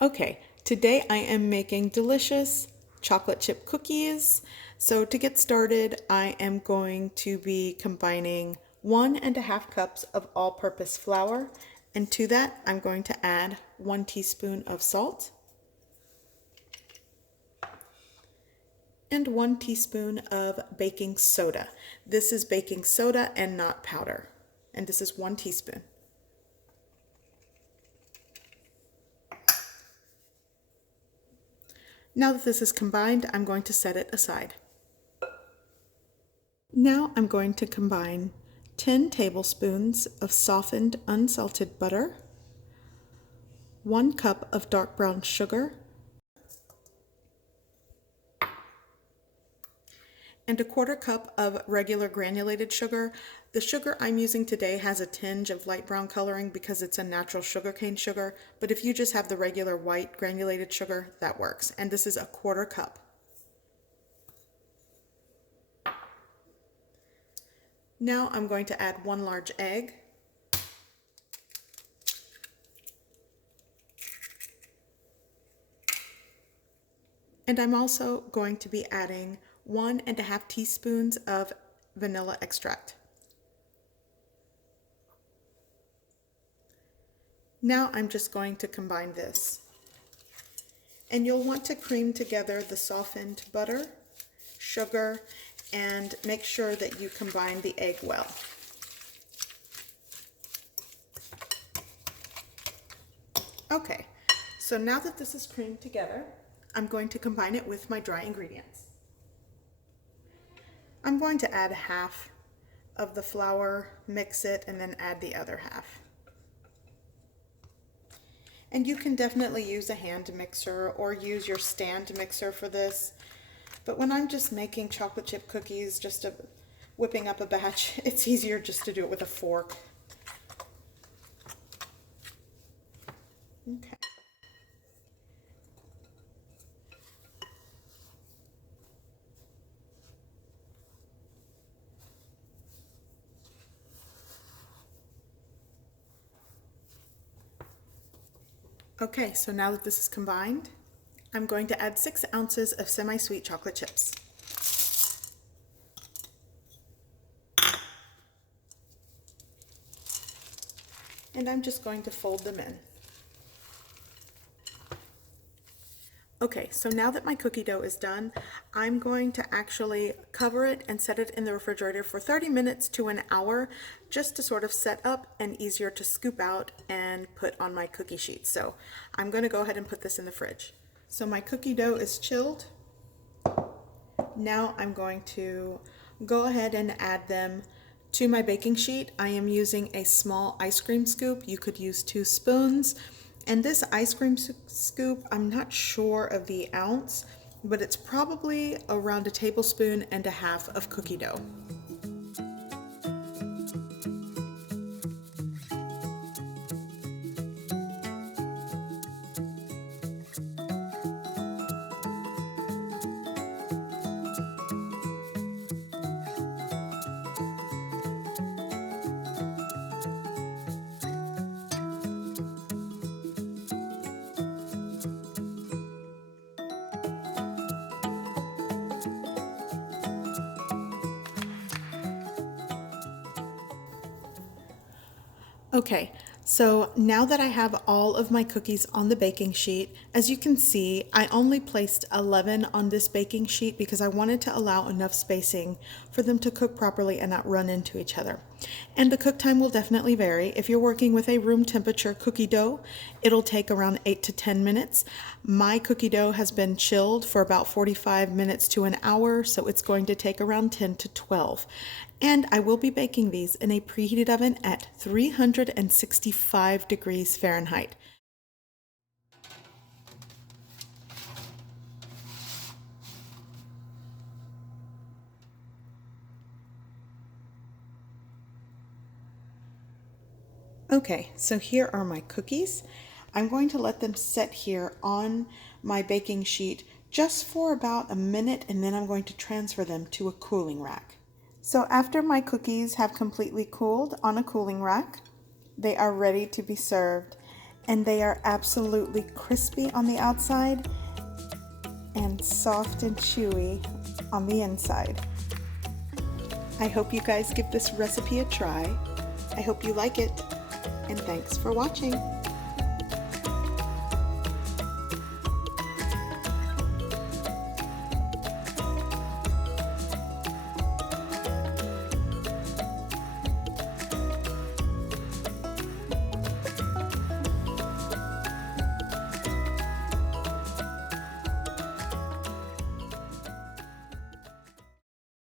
Okay, today I am making delicious chocolate chip cookies. So to get started, I am going to be combining 1.5 cups of all-purpose flour, and to that I'm going to add 1 teaspoon of salt and 1 teaspoon of baking soda. This is baking soda and not powder, and this is 1 teaspoon. Now that this is combined, I'm going to set it aside. Now I'm going to combine 10 tablespoons of softened unsalted butter, 1 cup of dark brown sugar, and 1/4 cup of regular granulated sugar. The sugar I'm using today has a tinge of light brown coloring because it's a natural sugarcane sugar, but if you just have the regular white granulated sugar, that works. And this is 1/4 cup. Now I'm going to add 1 large egg, and I'm also going to be adding 1.5 teaspoons of vanilla extract. Now I'm just going to combine this. And you'll want to cream together the softened butter, sugar, and make sure that you combine the egg well. Okay, so now that this is creamed together, I'm going to combine it with my dry ingredients. I'm going to add half of the flour, mix it, and then add the other half. And you can definitely use a hand mixer or use your stand mixer for this. But when I'm just making chocolate chip cookies, whipping up a batch, it's easier just to do it with a fork. Okay. Okay, so now that this is combined, I'm going to add 6 ounces of semi-sweet chocolate chips. And I'm just going to fold them in. Okay, so now that my cookie dough is done, I'm going to actually cover it and set it in the refrigerator for 30 minutes to an hour, just to sort of set up and easier to scoop out and put on my cookie sheet. So I'm going to go ahead and put this in the fridge. So my cookie dough is chilled. Now I'm going to go ahead and add them to my baking sheet. I am using a small ice cream scoop. You could use 2 spoons. And this ice cream scoop, I'm not sure of the ounce, but it's probably around 1.5 tablespoons of cookie dough. Okay, so now that I have all of my cookies on the baking sheet, as you can see, I only placed 11 on this baking sheet because I wanted to allow enough spacing for them to cook properly and not run into each other. And the cook time will definitely vary. If you're working with a room temperature cookie dough, it'll take around 8 to 10 minutes. My cookie dough has been chilled for about 45 minutes to an hour, so it's going to take around 10 to 12. And I will be baking these in a preheated oven at 365 degrees Fahrenheit. Okay, so here are my cookies. I'm going to let them set here on my baking sheet just for about a minute, and then I'm going to transfer them to a cooling rack. So after my cookies have completely cooled on a cooling rack, they are ready to be served, and they are absolutely crispy on the outside and soft and chewy on the inside. I hope you guys give this recipe a try. I hope you like it, and thanks for watching.